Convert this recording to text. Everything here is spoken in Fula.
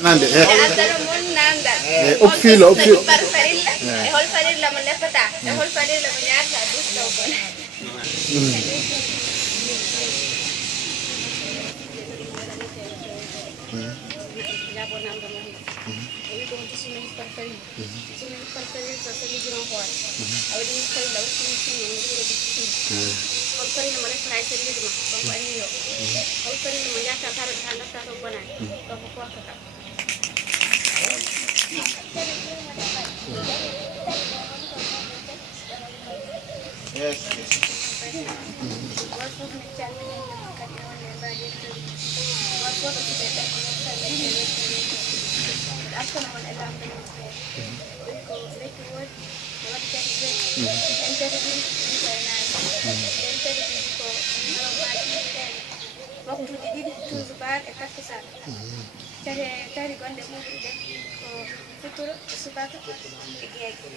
Nande Altro mon nanda. uppfylla Per farilla. E hol farilla mon lefata. E hol farilla mon yarda dusta ubon. Labo nanda mon. Ewi dum tisumi per farilla. Tisumi per farilla so so ligiro hor. Awdi ni farilla wuti ni tini ni ligiro di. Hol farilla mon lefata ay farilla dum. Donc ani yo. Hol farilla mon yarda karo tan lafta to bona. Donc ko ka. yes Cari gonde muɗuɗe ko futuro subaka e geege